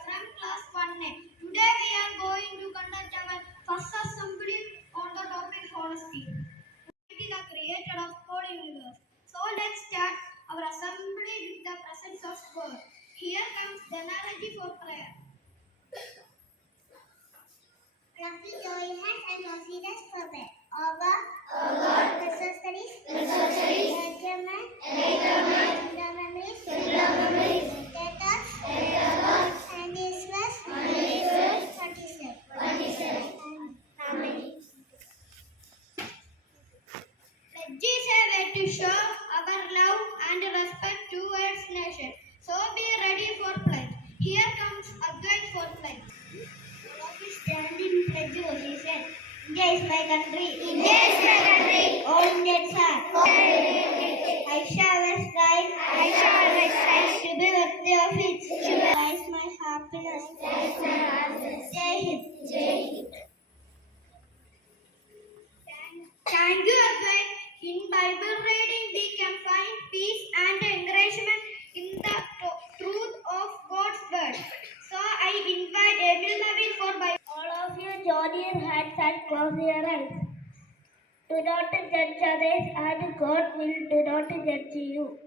from class 1A. Today we are going to conduct our first assembly on the topic honesty. It is the creator of whole universe. So let's start our assembly with the presence of God. Here comes the analogy for prayer. Fluffy toy hands and nosy legs for bed. Over. Necessaries. Entertainment. Tender memories. Debtors. And useless. Satisfied. How many? Pledge is a way to show our love and respect towards nation. So be ready for pledge. Here comes Advait for pledge. All of you stand in pledge position. India is my country. All Indians are. I shall always strive to be worthy of it. That is my happiness. Jai Hind. Thank you, Advait. In Bible reading, we can find peace and encouragement in the truth of God's word. So I invite Erumely for Bible. All of you join your hands and close your eyes. Do not judge others and God will do not judge you.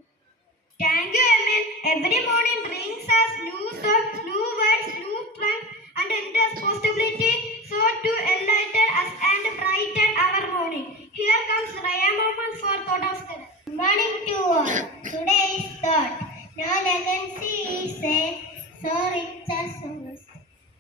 Thank you, Amen. Every morning brings us new thoughts, new words, new strength, and endless possibility. So to enlighten us and brighten our morning. Here comes Raya Mohammed for thought of the day. Good morning to all. Today's thought. No legacy is so rich as souls.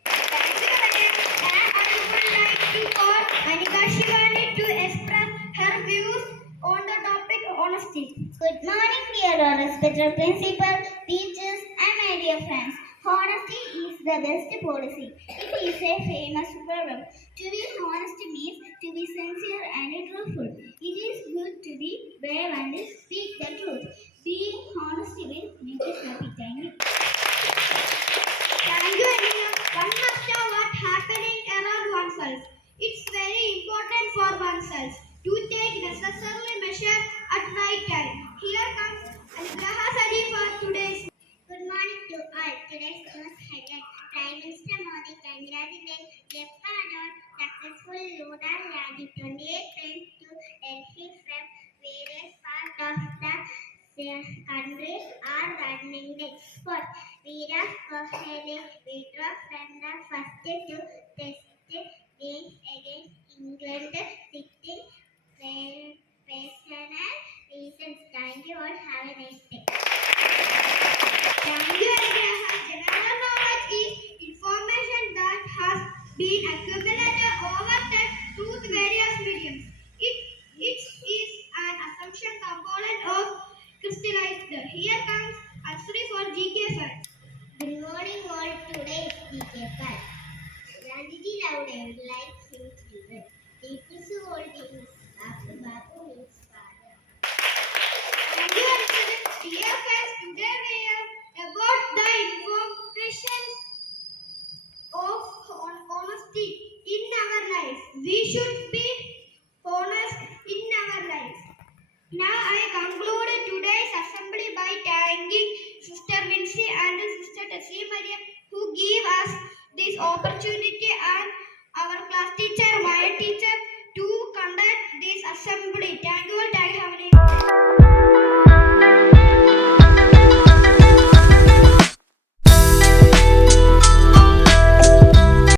Thank you, Raya. And I would like to call Anika Shivani to express her views on the topic honesty. Good morning, dear all respected principal, teachers, and my dear friends. Honesty is the best policy. It is a famous proverb. To be honest means to be sincere and truthful. It is good to be brave and speak the truth. Being honest will make us happy. Thank you. Thank you, Anika. One must know what's happening around oneself. It's very important for oneself to take necessary measures at right time. Here comes Al-Graha Sadi for today's. Good morning to all. Today's news headline. Prime Minister Modi congratulates Japan on successful lunar landing. 28 trains to Delhi from various parts of the country are running the export. Virat Kohli withdraw from the first two test games against England, citing personal reasons. Thank you all. Have a nice day. Thank you, Al-Graha. General knowledge is information that has been accumulated over time through various mediums. It is an assumption component of crystallized. Here comes Asri for GK Fact. Good morning all. Today is DK Park. Gandhiji loved every like him children. Tipu holding his Bapu means father. Thank you, Asri. Dear friends, today we are about the information of honesty in our lives. We should be honest in our lives. Now I conclude today's assembly by thanking Sister Vinci and Sister Tessie Maria who give us this opportunity